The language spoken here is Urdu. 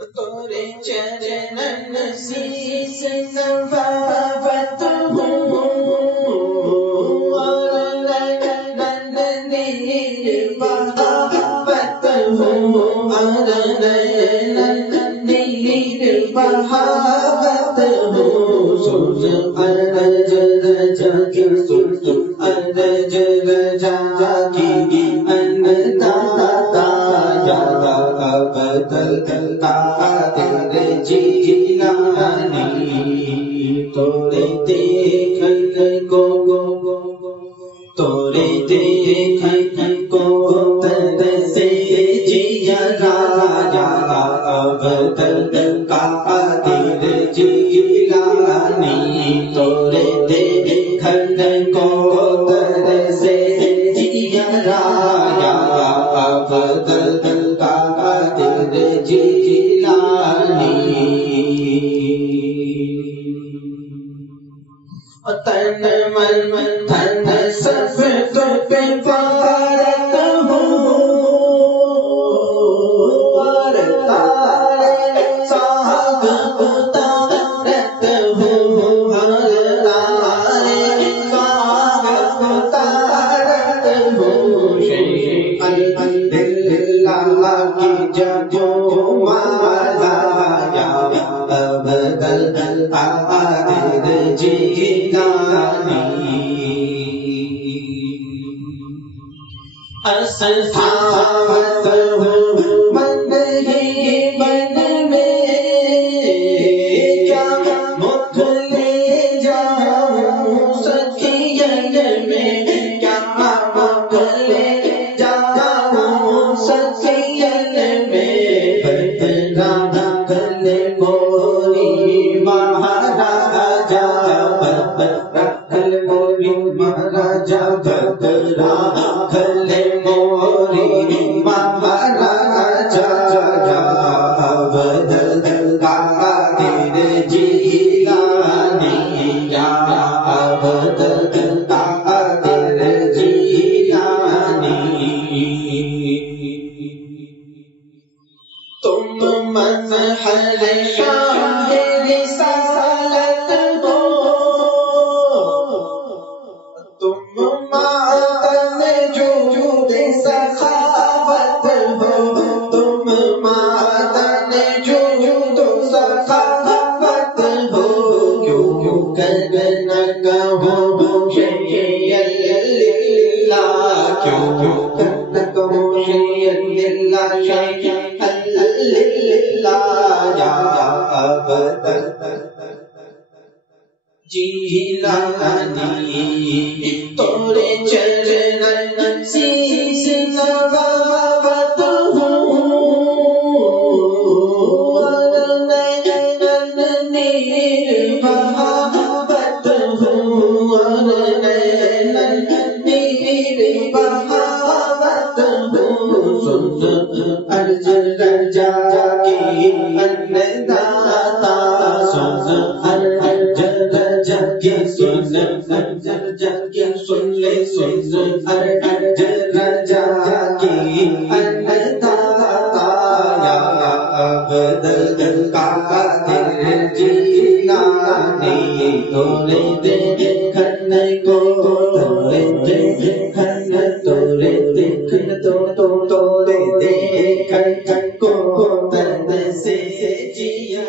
تورے چرنن سیس نبوت ہوں اور نین نیر بہاوت ہوں اور نین نیر بہاوت ہوں سوز ارج رجا کی سوز ارج رجا کی انتا بدلتا تیرے جیلانی تورے دیکھن کو تورے دیکھن کو تر سے جیا رایا بدلتا تیرے جیلانی تورے دیکھن کو تر سے جیا رایا بدلتا تن من دھن سب تو پہ پارت ہوں اور تارے ساگ اتارت ہوں اور تارے ساگ اتارت ہوں شیخ اللہ کی جگو مالا یا بدل آدر جیلانی اسفاوت ہوں من ہی من میں کیا مکھ لے جاؤں سکین میں کیا مکھ لے جاؤں سکین میں بدنام کل موری مہاراجا بدرا موری مہاراجا بدرا کل موری مہاراجا بدلتا تیرے جیلانی یا بدلتا تیرے جیلانی تم مظہر شاہ رسالت ہو تم معدن جود سخاوت ہو تم معدن جود سخاوت ہو کیوں کر نہ کہو شیء اللہ کیوں کر نہ کہو شیء اللہ شیء اللہ یا بدل جیلانی تورے چرنن سیس نبوت ہوں اور نین نیر بہاوت ہوں اور نین نیر بہاوت ہوں سوز ارج رجا کی انتا سوز ارج رجا کی سن لے سوز ارج رجا کی انتا بدلتا تیرے جیلانی تورے دیکھن کو تورے دیکھن تورے دیکھن تورے دیکھن کو تر سے جیا